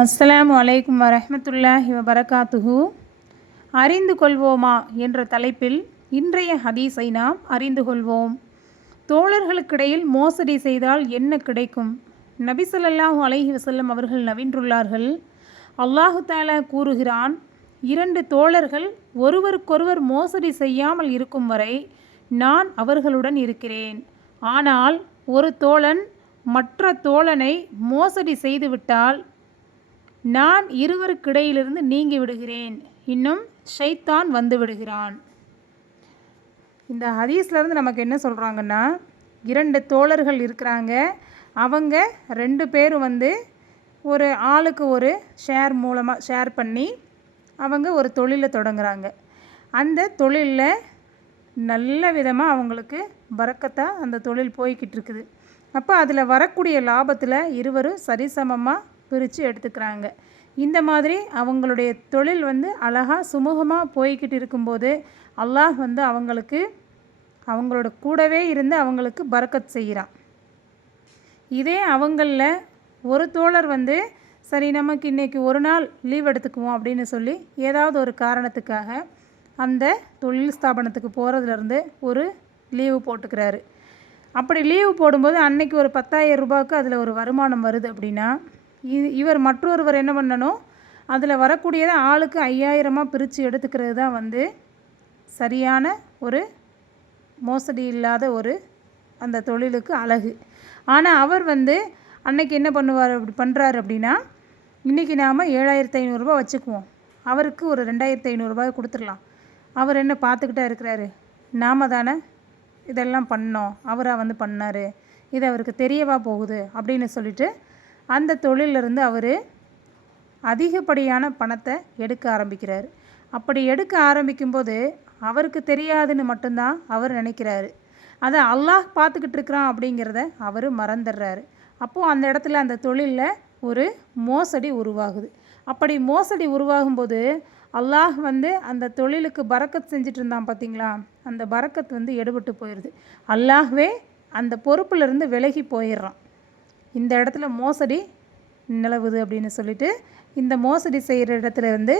அஸ்ஸலாமு அலைக்கும் வரஹ்மத்துல்லாஹி வபரகாத்துஹு. அறிந்து கொள்வோமா என்ற தலைப்பில் இன்றைய ஹதீஸை நாம் அறிந்து கொள்வோம். தோழர்களுக்கிடையில் மோசடி செய்தால் என்ன கிடைக்கும்? நபி ஸல்லல்லாஹு அலைஹி வஸல்லம் அவர்கள் நவின்றுள்ளார்கள். அல்லாஹு தஆலா கூறுகிறான், 2 தோழர்கள் ஒருவருக்கொருவர் மோசடி செய்யாமல் இருக்கும் வரை நான் அவர்களுடன் இருக்கிறேன். ஆனால் ஒரு தோழன் மற்ற தோழனை மோசடி செய்துவிட்டால் நான் இருவருக்கிடையிலிருந்து நீங்கி விடுகிறேன், இன்னும் ஷைத்தான் வந்து விடுகிறான். இந்த ஹதீஸ்லேருந்து நமக்கு என்ன சொல்கிறாங்கன்னா, 2 தோழர்கள் இருக்கிறாங்க. அவங்க 2 பேரும் ஒரு ஆளுக்கு ஒரு ஷேர் பண்ணி அவங்க ஒரு தொழிலை தொடங்குறாங்க. அந்த தொழிலில் நல்ல விதமாக அவங்களுக்கு பரக்கத்தாக அந்த தொழில் போய்கிட்டு இருக்குது. அப்போ அதில் வரக்கூடிய லாபத்தில் இருவரும் சரிசமமாக பிரித்து எடுத்துக்கிறாங்க. இந்த மாதிரி அவங்களுடைய தொழில் அழகாக சுமூகமாக போய்கிட்டு இருக்கும்போது அல்லாஹ் அவங்களுக்கு அவங்களோட கூடவே இருந்து அவங்களுக்கு பரக்கத் செய்கிறான். இதே அவங்களில் ஒரு தோழர் சரி நமக்கு இன்றைக்கி ஒரு நாள் லீவ் எடுத்துக்குவோம் அப்படின்னு சொல்லி ஏதாவது ஒரு காரணத்துக்காக அந்த தொழில் ஸ்தாபனத்துக்கு போகிறதுலேருந்து ஒரு லீவு போட்டுக்கிறாரு. அப்படி லீவு போடும்போது அன்னைக்கு ஒரு 10,000 ரூபாய்க்கு அதில் ஒரு வருமானம் வருது அப்படின்னா, இவர் மற்றொருவர் என்ன பண்ணணும், அதில் வரக்கூடியதை ஆளுக்கு 5,000 பிரித்து எடுத்துக்கிறது தான் சரியான ஒரு மோசடி இல்லாத ஒரு அந்த தொழிலுக்கு அழகு. ஆனால் அவர் அன்னைக்கு என்ன பண்ணுவார், அப்படி பண்ணுறாரு அப்படின்னா, இன்றைக்கி நாம் 7,500 ரூபா வச்சுக்குவோம், அவருக்கு ஒரு 2,500 ரூபாய் கொடுத்துடலாம். அவர் என்ன பார்த்துக்கிட்டா இருக்கிறாரு, நாம் தானே இதெல்லாம் பண்ணோம், அவராக பண்ணார், இது அவருக்கு தெரியவா போகுது அப்படின்னு சொல்லிட்டு அந்த தொழிலிருந்து அவர் அதிகப்படியான பணத்தை எடுக்க ஆரம்பிக்கிறார். அப்படி எடுக்க ஆரம்பிக்கும்போது அவருக்கு தெரியாதுன்னு மட்டும்தான் அவர் நினைக்கிறாரு. அதை அல்லாஹ் பார்த்துக்கிட்டு இருக்கிறான் அப்படிங்கிறத அவர் மறந்துடுறாரு. அப்போது அந்த இடத்துல அந்த தொழிலில் ஒரு மோசடி உருவாகுது. அப்படி மோசடி உருவாகும்போது அல்லாஹ் அந்த தொழிலுக்கு பரக்கத் செஞ்சுட்டு இருந்தான் பார்த்தீங்களா, அந்த பரக்கத் எடுபட்டு போயிடுது. அல்லாஹ்வே அந்த பொறுப்பிலிருந்து விலகி போயிடுறான். இந்த இடத்துல மோசடி நிலவுது அப்படின்னு சொல்லிட்டு இந்த மோசடி செய்கிற இடத்துல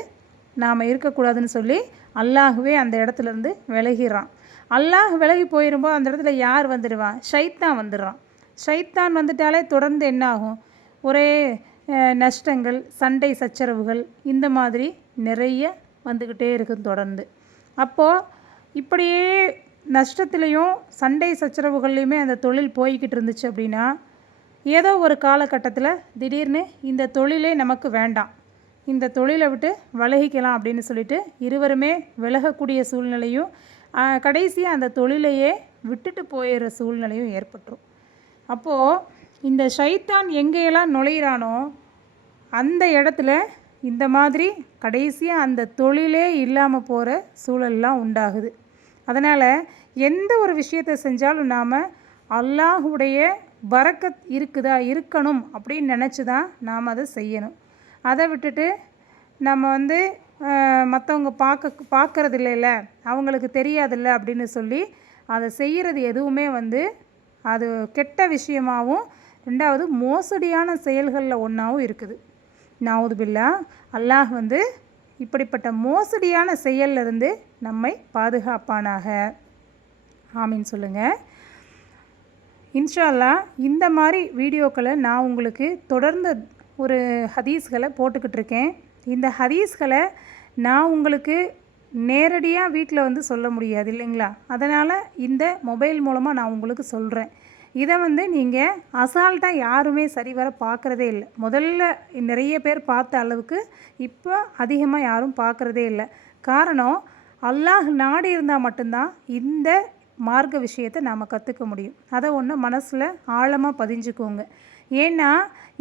நாம் இருக்கக்கூடாதுன்னு சொல்லி அல்லாஹ்வே அந்த இடத்துலேருந்து விலகிறான். அல்லாஹ் விலகி போயிடும்போது அந்த இடத்துல யார் வந்துடுவான், ஷைத்தான் வந்துடுறான். ஷைத்தான் வந்துட்டாலே தொடர்ந்து என்ன ஆகும், ஒரே நஷ்டங்கள், சண்டை சச்சரவுகள் இந்த மாதிரி நிறைய வந்துக்கிட்டே இருக்கும் தொடர்ந்து. அப்போது இப்படியே நஷ்டத்துலேயும் சண்டை சச்சரவுகள்லையுமே அந்த தொழில் போய்கிட்டு இருந்துச்சு அப்படின்னா, ஏதோ ஒரு காலகட்டத்தில் திடீர்னு இந்த தொழிலே நமக்கு வேண்டாம், இந்த தொழிலை விட்டு விலகிக்கலாம் அப்படின்னு சொல்லிட்டு இருவருமே விலகக்கூடிய சூழ்நிலையும் கடைசியாக அந்த தொழிலையே விட்டுட்டு போயிடுற சூழ்நிலையும் ஏற்பட்டுரும். அப்போது இந்த ஷைத்தான் எங்கேயெல்லாம் நுழையிறானோ அந்த இடத்துல இந்த மாதிரி கடைசியாக அந்த தொழிலே இல்லாமல் போகிற சூழல்லாம் உண்டாகுது. அதனால் எந்த ஒரு விஷயத்தை செஞ்சாலும் நாம் அல்லாஹுடைய பரக்கத் இருக்கணும் அப்படின்னு நினச்சி தான் நாம் அதை செய்யணும். அதை விட்டுட்டு நம்ம மற்றவங்க பார்க்கறது இல்லைல்ல, அவங்களுக்கு தெரியாதில்ல அப்படின்னு சொல்லி அதை செய்கிறது எதுவுமே அது கெட்ட விஷயமாகவும், ரெண்டாவது மோசடியான செயல்களில் ஒன்றாவும் இருக்குது. நவுதுபில்லா, அல்லாஹ் இப்படிப்பட்ட மோசடியான செயலிருந்து நம்மை பாதுகாப்பானாக. ஆமீன் சொல்லுங்கள். இன்ஷா அல்லாஹ் இந்த மாதிரி வீடியோக்களை நான் உங்களுக்கு தொடர்ந்து ஒரு ஹதீஸ்களை போட்டுக்கிட்டு இருக்கேன். இந்த ஹதீஸ்களை நான் உங்களுக்கு நேரடியாக வீட்டில் சொல்ல முடியாது இல்லைங்களா, அதனால் இந்த மொபைல் மூலமாக நான் உங்களுக்கு சொல்கிறேன். இதை நீங்கள் அசால்ட்டாக யாருமே சரிவர பார்க்குறதே இல்லை. முதல்ல நிறைய பேர் பார்த்த அளவுக்கு இப்போ அதிகமாக யாரும் பார்க்குறதே இல்லை. காரணம், அல்லாஹ் நாடி இருந்தால் மட்டும்தான் இந்த மார்க்க விஷயத்தை நாம் கற்றுக்க முடியும். அதை ஒன்று மனசில் ஆழமாக பதிஞ்சுக்கோங்க. ஏன்னா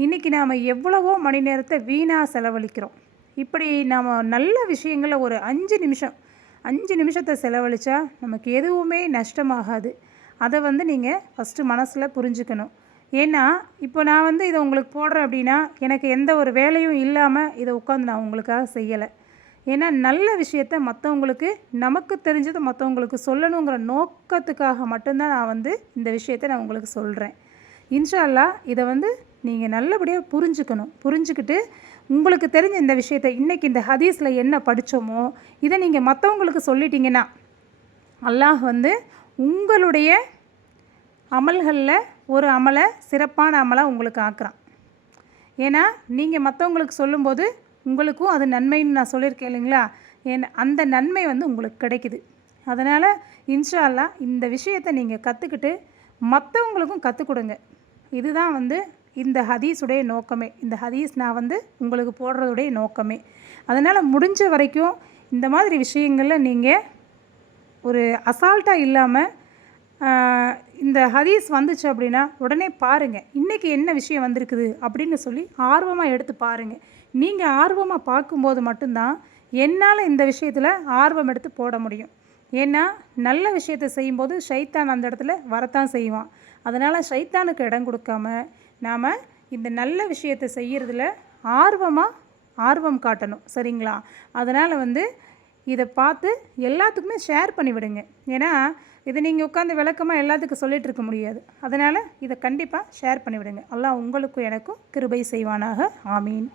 இன்றைக்கி நாம் எவ்வளவோ மணி நேரத்தை வீணாக செலவழிக்கிறோம். இப்படி நாம் நல்ல விஷயங்களை ஒரு 5 நிமிஷத்தை செலவழித்தா நமக்கு எதுவுமே நஷ்டமாகாது. அதை நீங்கள் ஃபஸ்ட்டு மனசில் புரிஞ்சுக்கணும். ஏன்னா இப்போ நான் இதை உங்களுக்கு போடுறேன் அப்படின்னா எனக்கு எந்த ஒரு வேலையும் இல்லாமல் இதை உட்காந்து நான் உங்களுக்காக செய்யலை. ஏன்னா நல்ல விஷயத்த மற்றவங்களுக்கு, நமக்கு தெரிஞ்சதை மற்றவங்களுக்கு சொல்லணுங்கிற நோக்கத்துக்காக மட்டும்தான் நான் இந்த விஷயத்தை நான் உங்களுக்கு சொல்கிறேன். இன்ஷா அல்லாஹ் இதை நீங்கள் நல்லபடியாக புரிஞ்சுக்கிட்டு உங்களுக்கு தெரிஞ்ச இந்த விஷயத்தை இன்றைக்கி இந்த ஹதீஸில் என்ன படித்தோமோ இதை நீங்கள் மற்றவங்களுக்கு சொல்லிட்டீங்கன்னா அல்லாஹ் வந்து உங்களுடைய அமல்களில் ஒரு அமலை சிறப்பான அமலாக உங்களுக்கு ஆக்குறான். ஏன்னா நீங்கள் மற்றவங்களுக்கு சொல்லும்போது உங்களுக்கும் அது நன்மைன்னு நான் சொல்லியிருக்கேன் இல்லைங்களா? அந்த நன்மை வந்து உங்களுக்கு கிடைக்குது. அதனால் இன்ஷா அல்லாஹ் இந்த விஷயத்தை நீங்கள் கற்றுக்கிட்டு மற்றவங்களுக்கும் கற்றுக் கொடுங்க. இதுதான் வந்து இந்த ஹதீஸுடைய நோக்கமே. இந்த ஹதீஸ் நான் வந்து உங்களுக்கு போடுறதுடைய நோக்கமே. அதனால் முடிஞ்ச வரைக்கும் இந்த மாதிரி விஷயங்களில் நீங்கள் ஒரு அசால்ட்டாக இல்லாமல் இந்த ஹதீஸ் வந்துச்சு அப்படின்னா உடனே பாருங்கள், இன்றைக்கி என்ன விஷயம் வந்திருக்குது அப்படின்னு சொல்லி ஆர்வமாக எடுத்து பாருங்கள். நீங்கள் ஆர்வமாக பார்க்கும்போது மட்டும்தான் என்னால் இந்த விஷயத்தில் ஆர்வம் எடுத்து போட முடியும். ஏன்னா நல்ல விஷயத்தை செய்யும்போது ஷைத்தான் அந்த இடத்துல வரத்தான் செய்வான். அதனால் ஷைத்தானுக்கு இடம் கொடுக்காம நாம் இந்த நல்ல விஷயத்தை செய்கிறதுல ஆர்வம் காட்டணும். சரிங்களா? அதனால் வந்து இதை பார்த்து எல்லாத்துக்குமே ஷேர் பண்ணிவிடுங்க. ஏன்னா இதை நீங்கள் உட்காந்து விளக்கமாக எல்லாத்துக்கும் சொல்லிகிட்டு இருக்க முடியாது. அதனால் இதை கண்டிப்பாக ஷேர் பண்ணிவிடுங்க. அல்லாஹ் உங்களுக்கும் எனக்கும் கிருபை செய்வானாக. ஆமீன்.